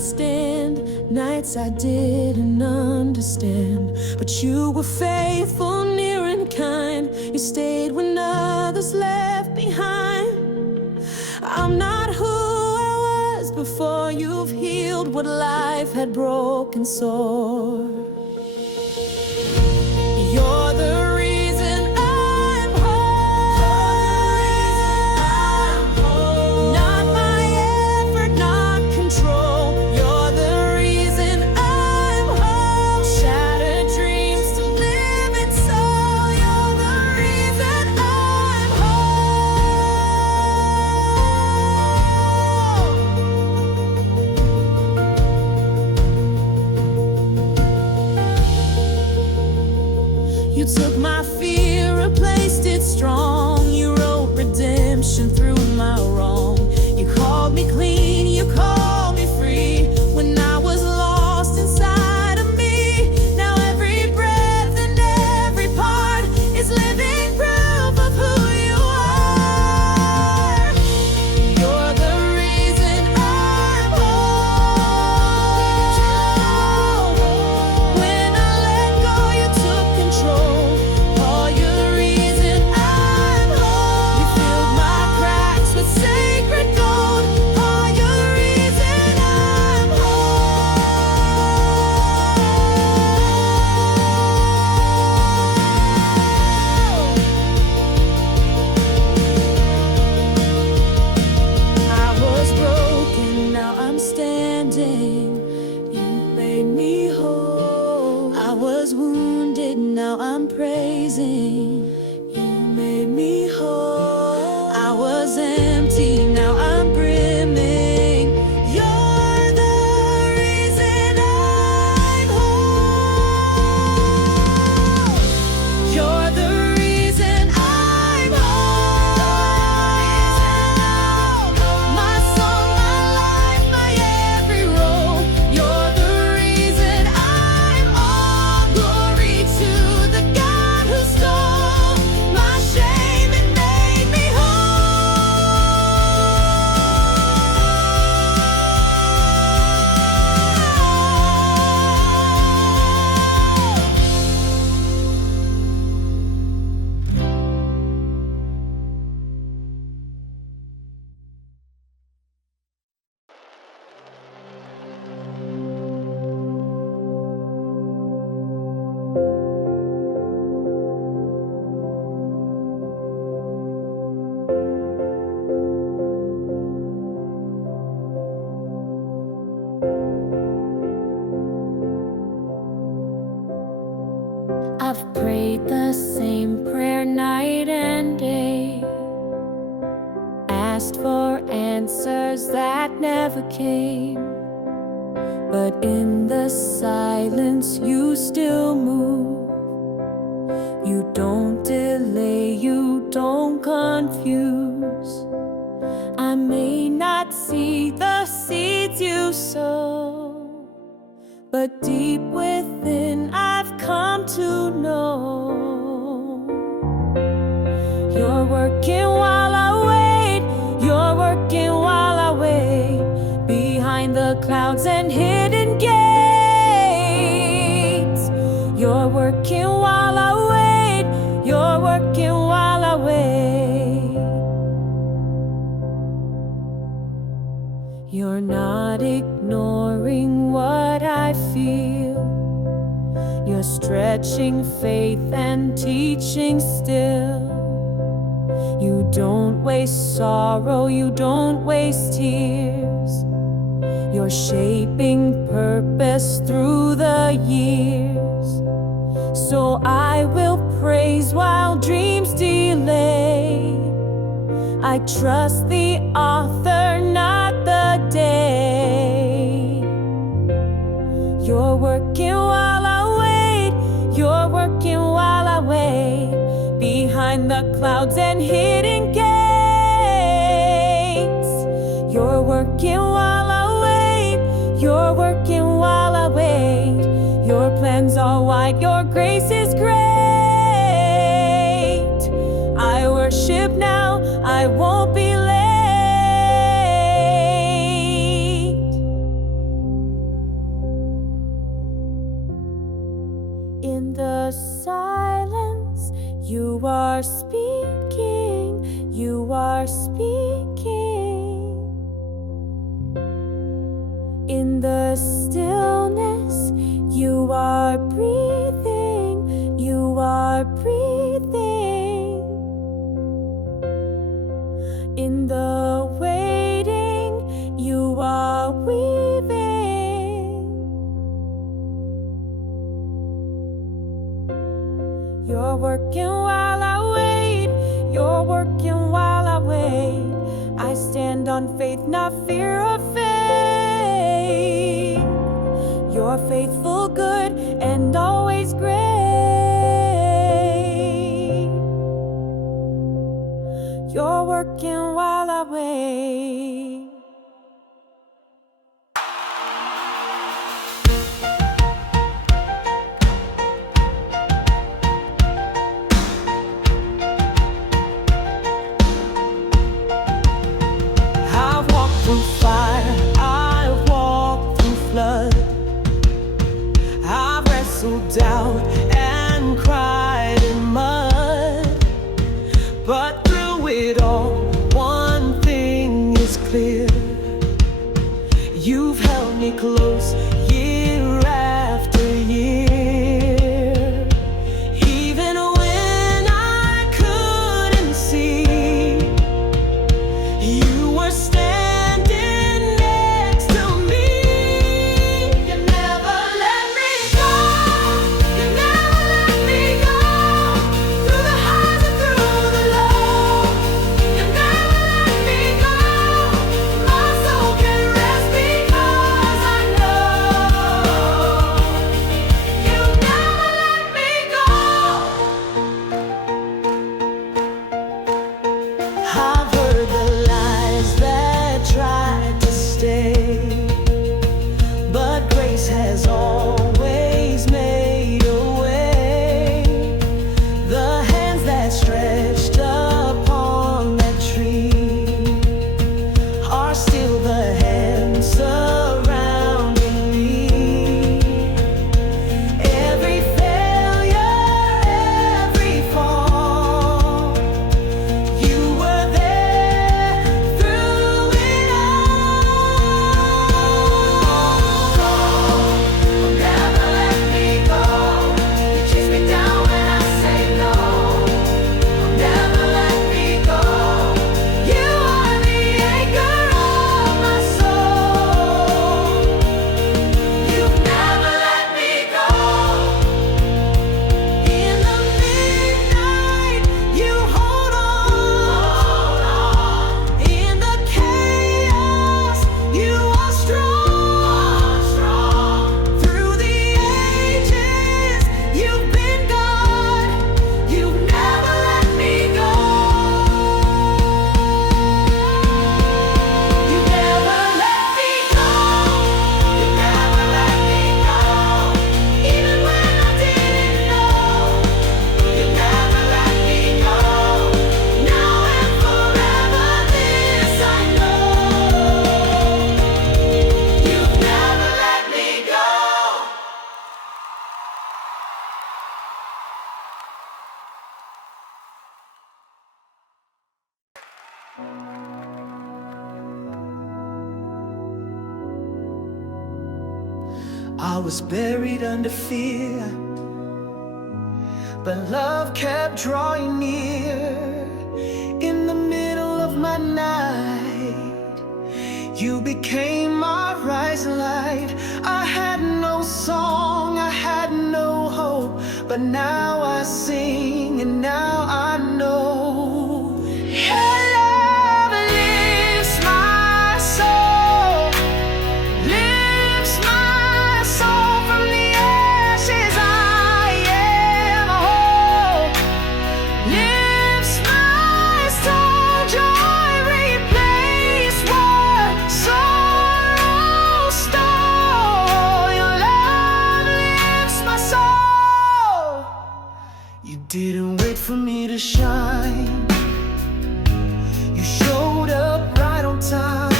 could stand, nights I didn't understand. But you were faithful, near and kind. You stayed when others left behind. I'm not who I was before. You've healed what life had broken sore. You're the reason I'm whole. Not my effort, not control. You're the reason I'm whole. Shattered dreams to live in soul. You're the reason I'm whole. You took my fear, replaced it strong. You wrote redemption through my wrong. You called me clean, you called me free. When I was lost inside of me, now every breath and every part is living proof of who you are. You're the reason I'm whole. When I let go, you took control. Oh, you're the reason I'm whole. You filled my cracks with sacred gold. Oh, you're the reason I'm whole. I was broken, now I'm standing. You made me whole. I was wounded, now I'm praising. You made me whole. I was empty, now I'm brimming. You're the reason I'm whole. You're the reason I'm whole. My song, my life, my every role. You're the reason I'm all. Glory to the God who stole my shame and made me I've prayed the same prayer night and day, asked for answers that never came. But in the silence you still move. You don't delay, you don't confuse. I may not see the seeds you sow, but deep within I've come to know. You're working while I wait. You're working while I wait. Behind the clouds and hidden gates. You're working while I wait. You're working while I wait. You're not ignoring what I feel. You're stretching faith and teaching still. You don't waste sorrow, you don't waste tears. You're shaping purpose through the years. So I will praise while dreams delay. I trust the author, not the day. You're working while I wait. You're working while I wait. Behind the clouds and hidden gates. You're working while I wait. You're working while I wait. Your plans are wide, your grace is great. I worship now, I won't. won't be late. are speaking, you are speaking. In the stillness, you are breathing, you are breathing. In the waiting, you are weaving. You're working while I wait, you're working while I wait. I stand on faith, not fear or faith. You're faithful, good, and always great. You're working while I wait. I've walked through fire, I've walked through flood. I've wrestled doubt and cried in mud. But through it all, one thing is clear. You've held me close year after year. Even when I couldn't see, you were standing next to me. You never let me go. You never let me go. Through the highs and through the lows. You never let me go. My soul can rest because I know you never let me go. I've heard the lies that tried to stay, but grace has always made a way. The hands that stretched upon that tree are still the hands surrounding me. Every failure, every fall, you were there through it all. Never let me go. You chase me down when I say no. Never let me go. You are the anchor of my soul. You've never let me go. In the midnight, you hold on. In the chaos, you are strong. Through the ages, you've been God. You've never let me go. You never let me go. You never let me go. Even when I didn't know. You never let me go. Now and forever, this I know. You've never let me go. I was buried under fear, but love kept drawing near. In the middle of my night, you became my rising light. I had no song, I had no hope, but now I sing and now I know. Your love lifts my soul, lifts my soul from the ashes. I am whole, lifts my soul. Joy replaced what sorrow stole. Your love lifts my soul. You didn't wait for me to shine. You showed up right on time.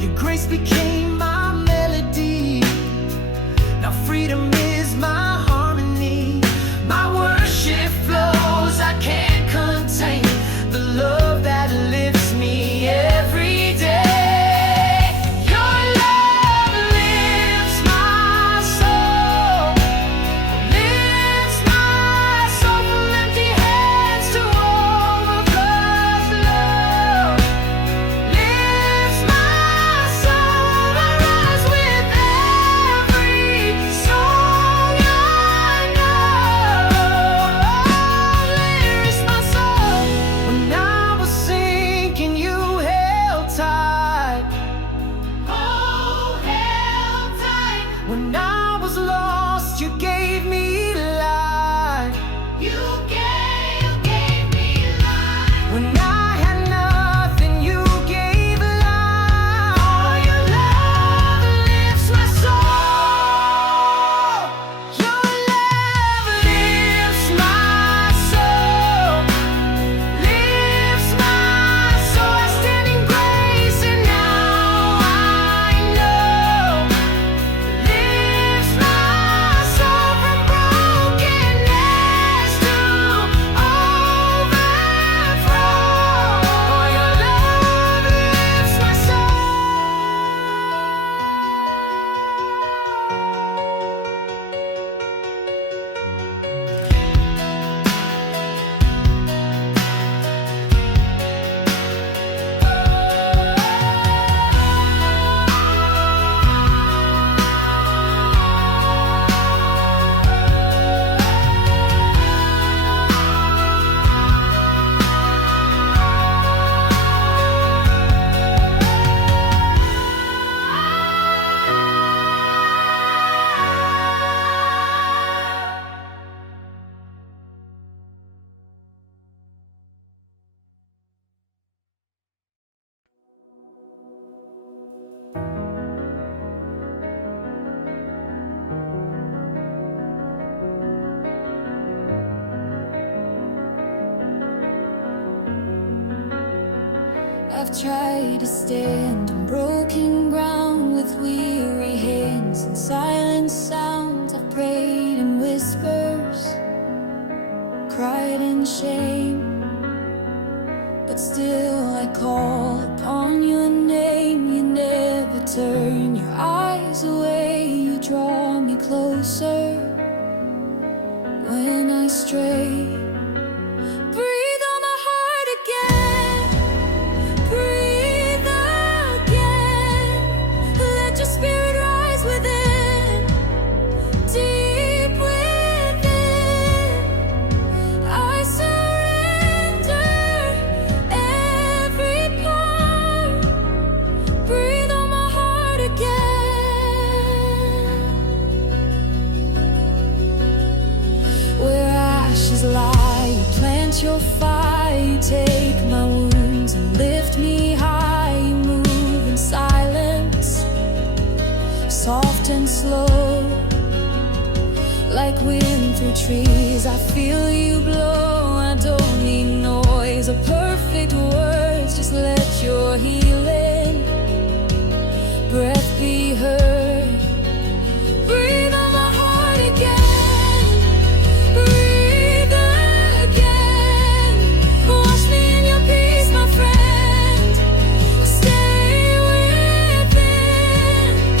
Your grace became my melody. Now freedom is my harmony. My worship flows. I can't tried to stand on broken ground with weary hands and silent sounds. I've prayed in whispers, cried in shame, but still I call upon your name. You never turn your eyes away, you draw me closer when I stray. Breathe on my heart again, breathe again. Let your spirit rise within, deep within. I surrender every part. Breathe on my heart again. Where ashes lie, you plant your fire. You take my wounds and lift me high. You move in silence, soft and slow, like wind through trees. I feel you blow. I don't need noise or perfect words, just let your healing breath be heard. Breathe on my heart again, breathe again. Wash me in your peace, my friend. Stay within.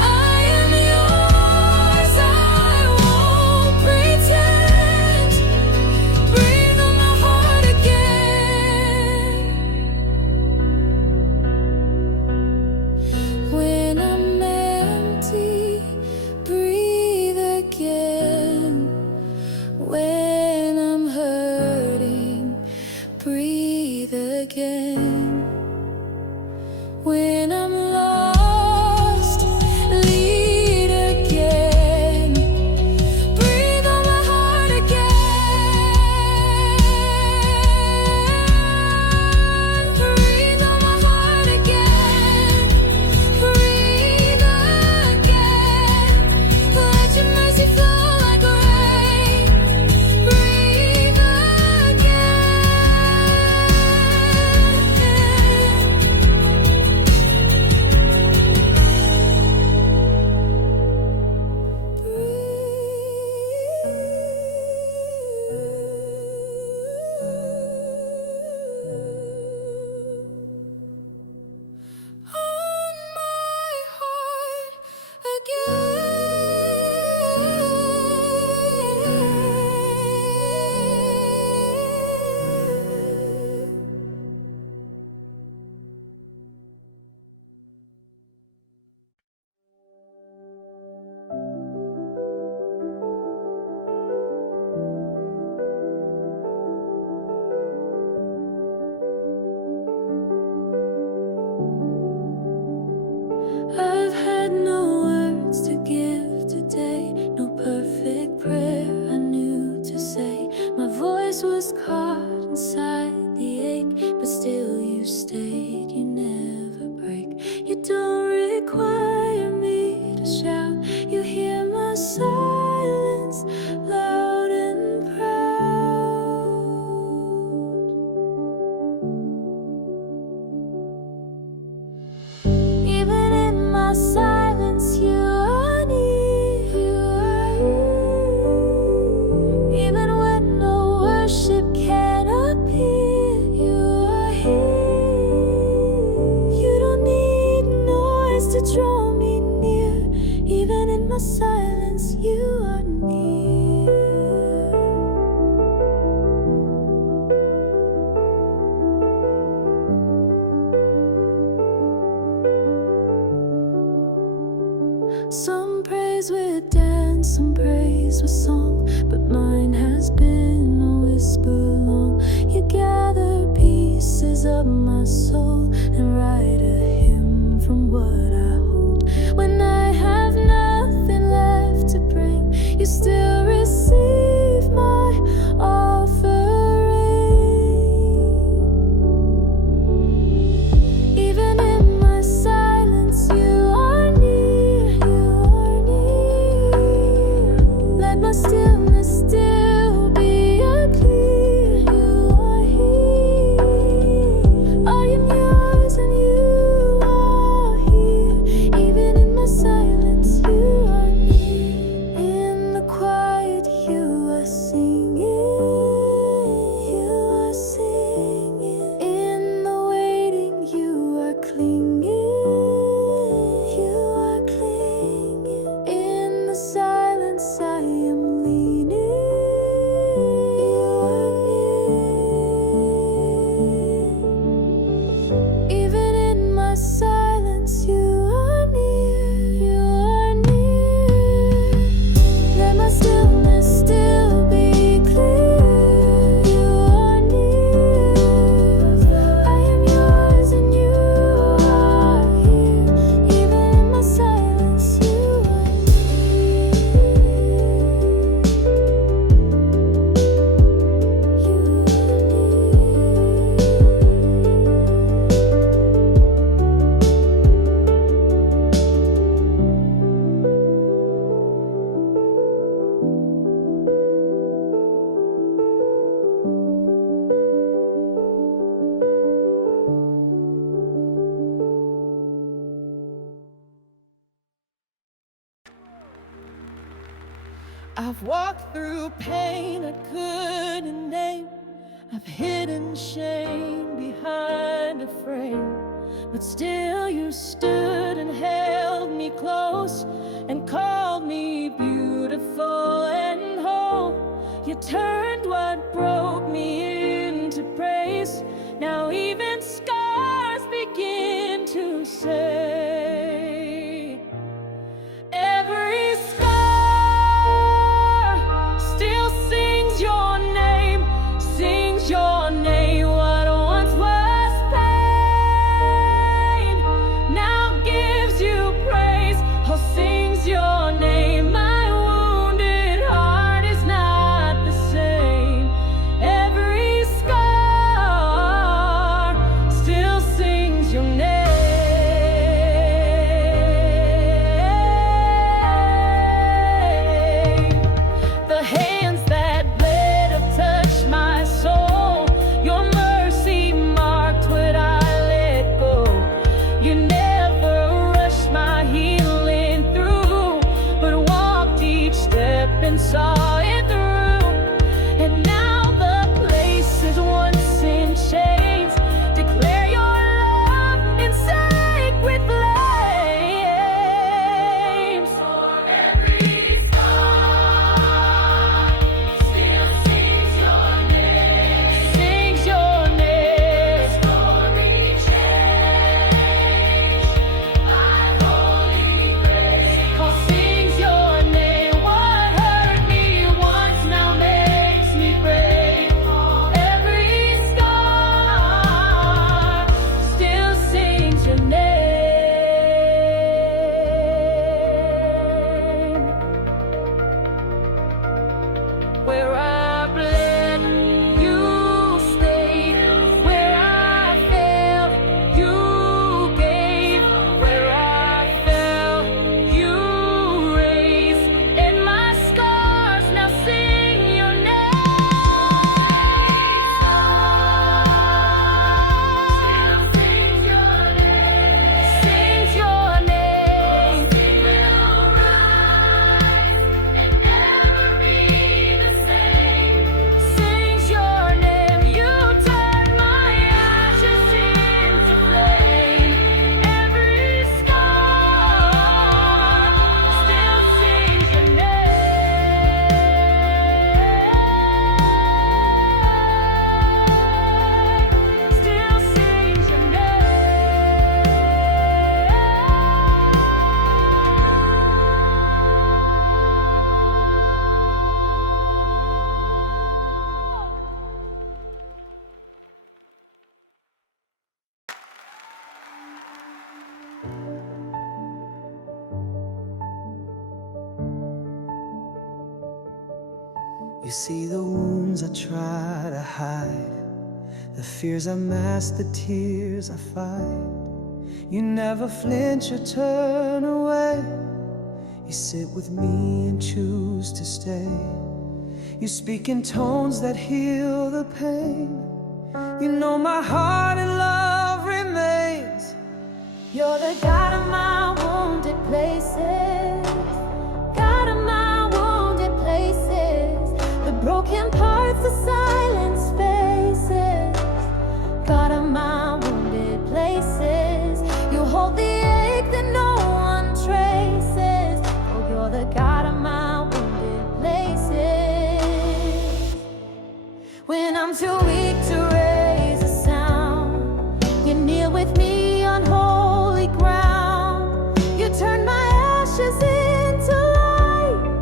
I am yours, I won't pretend. Breathe on my heart again. When I'm empty, breathe again. When I'm hurting, breathe again. When I'm lost, lead again. Breathe on my heart again. Breathe on my heart again. Breathe again. Let your mercy flow like rain. Breathe again. On my heart again. I've had no words to give today, no perfect prayer I knew to say. My voice was caught inside the ache, but still you stayed, you never break. You don't require me to shout, you hear my silence loud and proud. Even in my silence, you are near, you are here. Even when no worship can appear, you are here. You don't need noise to draw me near. Even in my silence, you are near. Some praise with dance, some praise with song, but mine has been a whisper long. You gather pieces of my soul and write a hymn from what I hold. When I have nothing left to bring, you still receive my offering. Even in my silence, you are near, you are near. Let my stillness still be a clear. You are here. I am yours. I've walked through pain I couldn't name. I've hidden shame behind a frame, but still you stood and held me close and called me beautiful and whole. You turned what broke me into praise. Now even scars begin to say, every scar still sings your name, sings your name. What once was pain now gives you praise, oh, sings your name. My wounded heart is not the same. Every scar still sings your name. The hands that bled have touched my soul. Your mercy marked what I let go. You never rushed my healing through, but walked each step and saw it through. And now the places once in chains declare your love in sacred flames. For every scar still sings your name, sings your name. Story changed by holy grace, oh, sings your name. What hurt me once now makes me brave. Every scar still sings your name. Where I bled, you stayed. Where I failed, you gave. Where I fell, you raised. And my scars now sing your name. Sings your name. Will rise and never be the same. Sings your name. You turn my ashes into flame. Every scar still sings your name. Still sings your You see the wounds I try to hide, the fears I mask, the tears I fight. You never flinch or turn away. You sit with me and choose to stay. You speak in tones that heal the pain. You know my heart and love remains. You're the God of my wounded places, God of my wounded places, the broken parts, the silent spaces, God of my wounded places. You hold the ache that no one traces. Oh, you're the God of my wounded places. When I'm too weak to raise a sound, you kneel with me on holy ground. You turn my ashes into light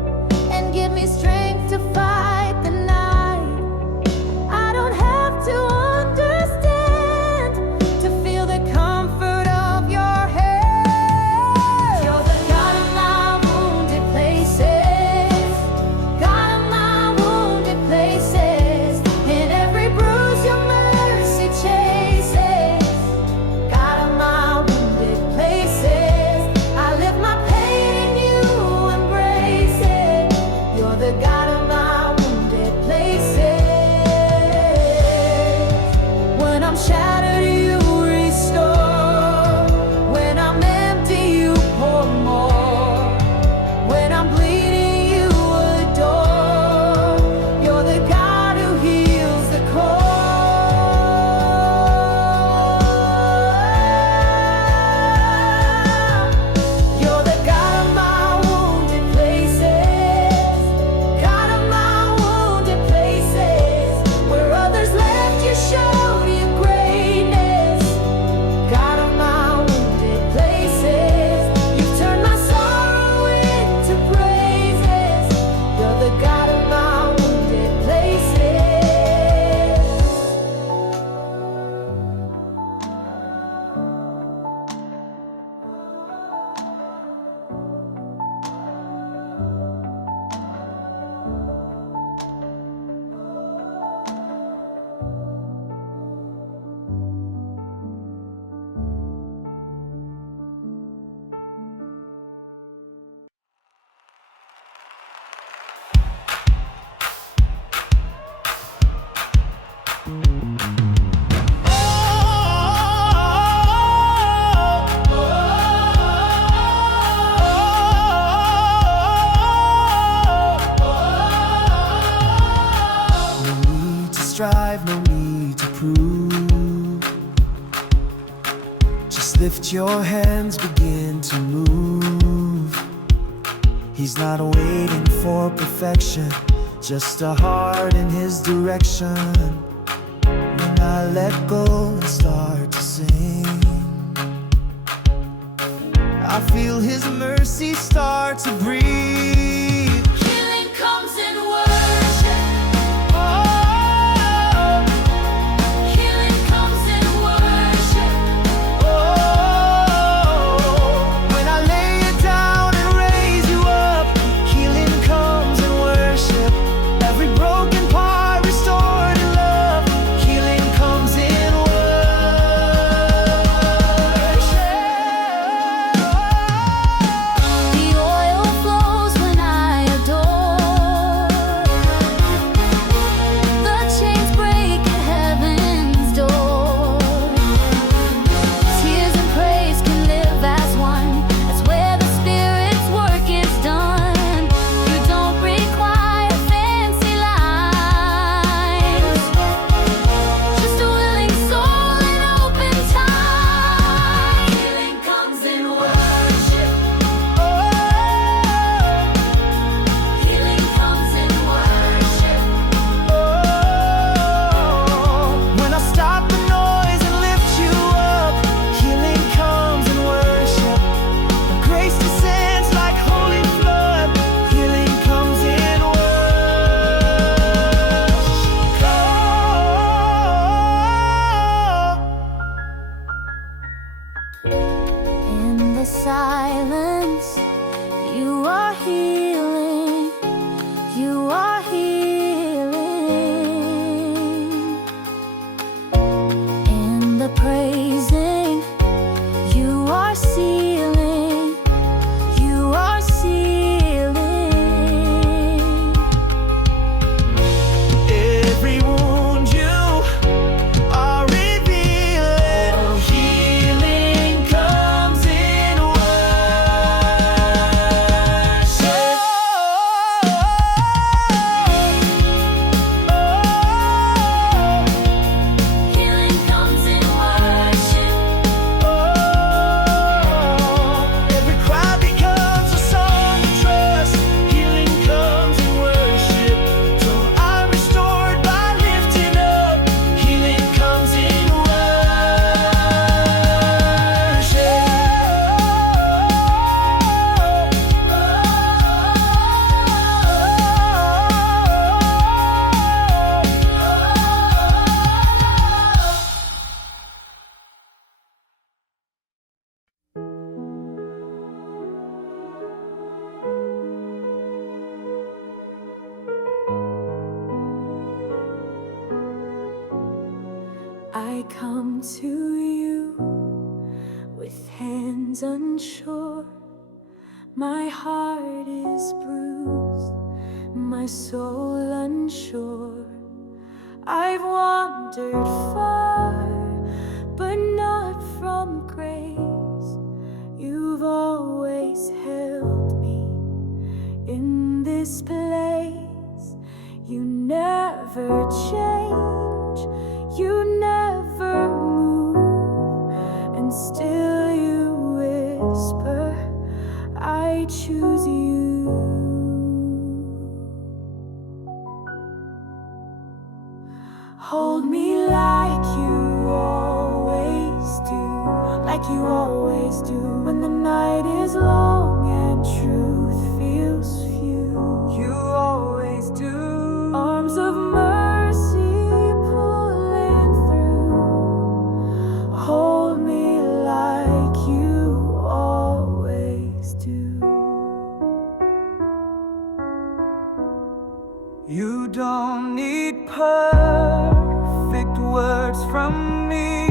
and give me strength to fight the night. I don't have to understand to feel the comfort of your hand. You're the God of my wounded places, God of my wounded places. In every bruise your mercy chases, God of my wounded places. I lift my pain in Let your hands begin to move. He's not waiting for perfection, just a heart in His direction. When I let go and start to sing, I feel His mercy start to breathe. Healing comes in worship. Oh, Healing comes in worship. oh, when I lay it down and raise you up, healing comes in worship. Every broken part restored in love, healing comes in worship. The oil flows when I adore. The chains break at heaven's door. Tears and praise can live as one. That's where the Spirit's work is done. You don't require fancy lines, just a willing soul and open time. Healing comes in worship. Healing comes in worship. When I stop the noise and lift you up, healing comes in worship. When grace descends like holy flood, healing comes in worship. In the silence, you are healing. You are healing. In the praising, you are sealing. You are sealing. Every wound you are revealing, healing comes in worship. Healing comes in worship. Every cry becomes a song of trust, healing comes in worship. Till I'm restored by lifting up, healing comes in I come to you with hands unsure. My heart is bruised, my soul unsure. I've wandered far, but not from grace. You've always held me in this place. You never change, you never move, and still you whisper, I choose you. Hold me like you always do, like you always do. When the night is long and truth feels few, you always do. Arms of mercy pulling through. Hold me like you always do. You don't need perfect words from me.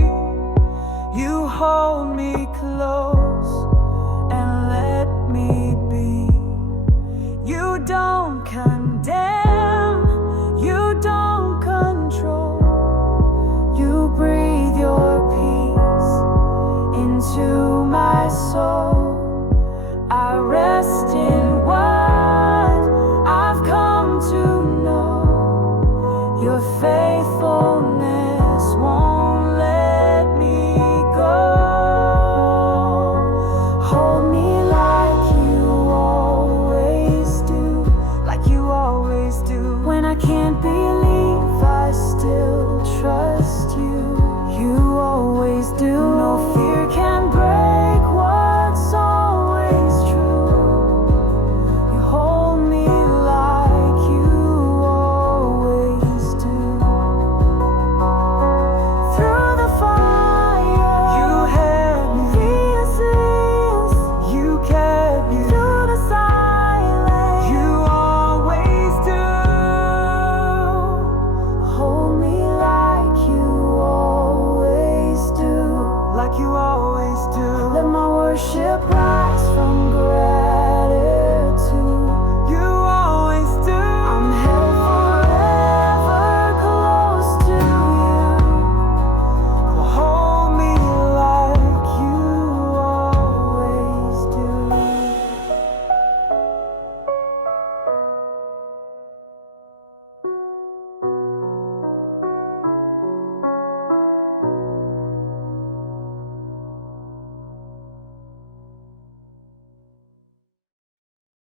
You hold me close and let me be. You don't condemn, you don't control. You breathe your peace into my soul. I rest in what I've come to know. Your faithfulness. you always do. Let my worship rise from gratitude.